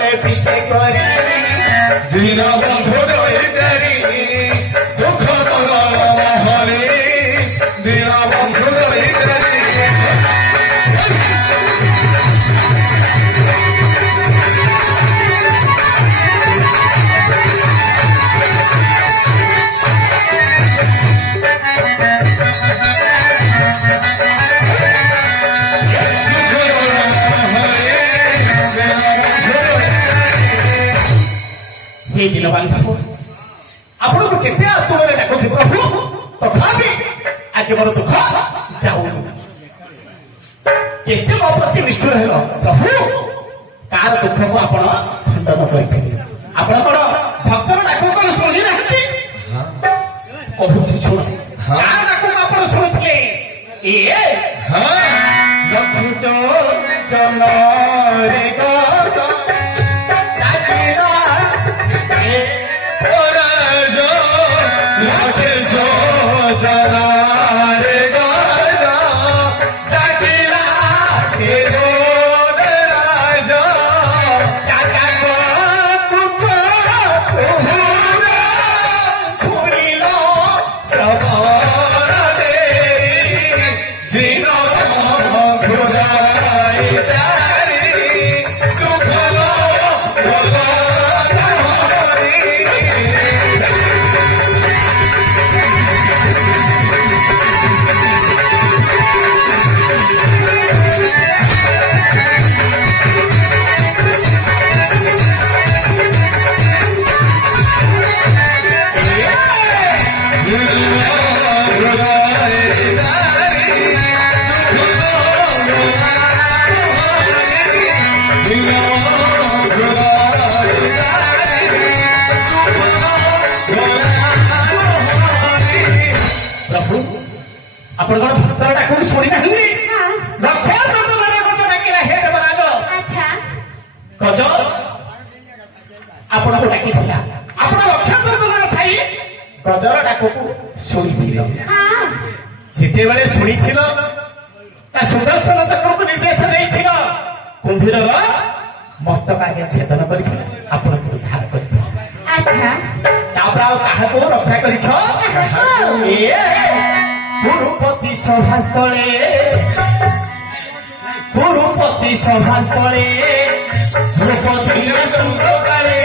তলে পিছে করি দিন বন্ধু রইতারি দুঃখ মহরে দিন বন্ধু রইতারি দিনবান ঠাকুর আপনার কেতে আত্মরে ডাকুছি প্রভু তথাপি আজ মোর দুঃখ যাও কেতে মো প্রতি নিষ্ঠুর হেল প্রভু কার দুঃখକୁ ଆପଣ ଖଣ୍ଡନ କରିଥିଲେ ଆପଣ କଣ ଭକ୍ତର ଡାକ କଣ ଶୁଣି ନାହାନ୍ତି କହୁଛି ଶୁଣ କାର ଡାକକୁ ଆପଣ ଶୁଣିଥିଲେ ଇଏ ଲକ୍ଷ୍ମୀ ଚନରେ ଆପଣଙ୍କର ଭକ୍ତର ଡାକକୁ ଶୁଣି ନାହାନ୍ତି ଲକ୍ଷ୍ୟ ଚନ୍ଦନରେ ଗଜ ଡାକିଲା ହେ ଦେବରାଜ ଗଜ ଆପଣଙ୍କୁ ଡାକିଥିଲା ଆପଣ ଲକ୍ଷ୍ୟ ଚନ୍ଦନରେ ଥାଇ ଗଜର ଡାକକୁ ଶୁଣିଥିଲ ଯେତେବେଳେ ଶୁଣିଥିଲ ତା ସୁଦର୍ଶନ ଚକ୍ରକୁ ନିର୍ଦ୍ଦେଶ ଦେଇଥିଲ କୁମ୍ଭୀରର ମସ୍ତକ ଆଗେ ଛେଦନ କରିଥିଲା ଆପଣଙ୍କୁ ଉଦ୍ଧାର କରିଥିଲା ତାପରେ ଆଉ କାହାକୁ ରକ୍ଷା କରିଛ গুরুপতি সভাস্থলে গুরুপতি সভাস্থলে দ্রৌপদীর দণ্ডকারে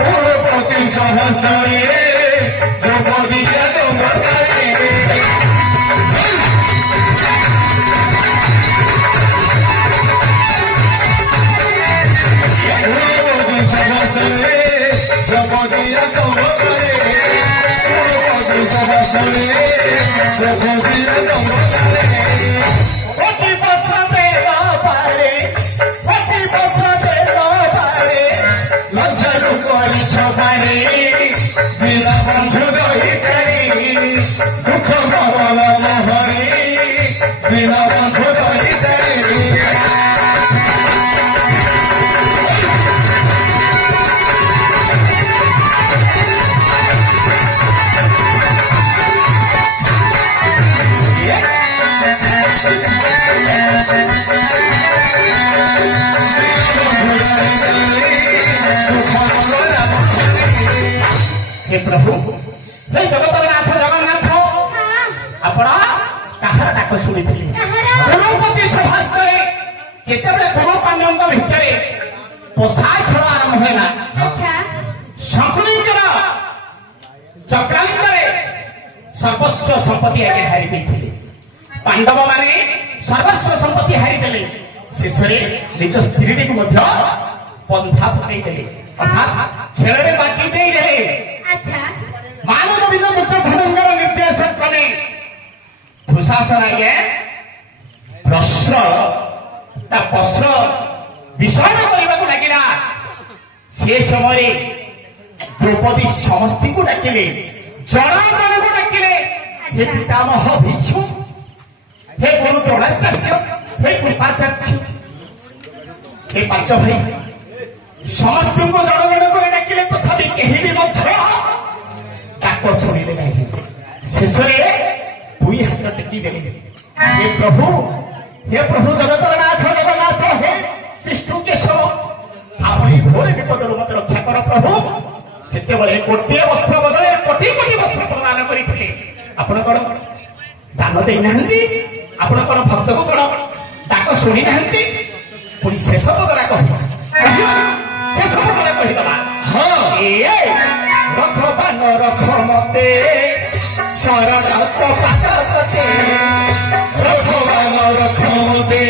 গুরুপতি সভাস্থলে দ্রৌপদীর দণ্ডকারে গুরুপতি সভাস্থলে দ্রৌপদীর দণ্ডকারে দুঃখ মহল মহরে দিন বন্ধু हे प्रभु हे जगतर नाथ जगन्नाथ आपण काହାର डाक शुणिथिले गुरुपति सभास्थले जेतेबेले गुरु पांडवଙ୍କ ଭିତରେ पोषा खेल आरंभ होला शकुनिଙ୍କର ଚକ୍ରାନ୍ତରେ ସର୍ବସ୍ୱ ସମ୍ପତ୍ତି ଆगे ହାରି ଦେଇଥିଲେ ପାଣ୍ଡବ ମାନେ ସର୍ବସ୍ୱ ସମ୍ପତ୍ତି ହାରିଦେଲେ ଶେଷରେ ନିଜ ସ୍ତ୍ରୀଟିକୁ ମଧ୍ୟ ପନ୍ଥା ପକାଇଦେଲେ ଅର୍ଥାତ୍ ଖେଳରେ ବାଜି ଦେଇଦେଲେ ମାନବ ବିଦ ଦୁର୍ଯ୍ୟୋଧନଙ୍କର ନିର୍ଦ୍ଦେଶ କ୍ରମେ ଦୁଶାସନ ଆଜ୍ଞା ପ୍ରଶ୍ର ତା ପଶ୍ର ବିଷୟ କରିବାକୁ ଲାଗିଲା ସେ ସମୟରେ ଦ୍ରୌପଦୀ ସମସ୍ତଙ୍କୁ ଡାକିଲେ ଜଣ ଜଣକୁ ଡାକିଲେ हे पितामह भीष्म हे गुरु द्रोणाचार्य हे कृपाचार्य हे पांच भाई समस्त को जन जन कर डाकिले तथापि केही भी मध्य डाक शुणिले नहीं शेष दुई हाथ टेकी देले हे प्रभु जगतर नाथ जगन्नाथ हे विष्णु केशव आप এই ঘোর বিপদରୁ ମତେ ରକ୍ଷା କର ପ୍ରଭୁ। ସେତେବେଳେ ଗୋଟିଏ ବସ୍ତ୍ର ବଦଳରେ କୋଟି କୋଟି ବସ୍ତ୍ର ପ୍ରଦାନ କରିଥିଲେ। ଆପଣ କଣ ଦାନ ଦେଇନାହାନ୍ତି? ଆପଣ କଣ ଭକ୍ତକୁ କଣ ଡାକ ଶୁଣି ନାହାନ୍ତି? ପୁଣି ଶେଷ ପଦଟା କହିବା, ଶେଷ ପଦଟା କହିଦବା। ହଁ ରଖ ବାନ ରଖ ମତେ ଶରଣ ପାଦ ରଖ ବାନ ରଖ ମତେ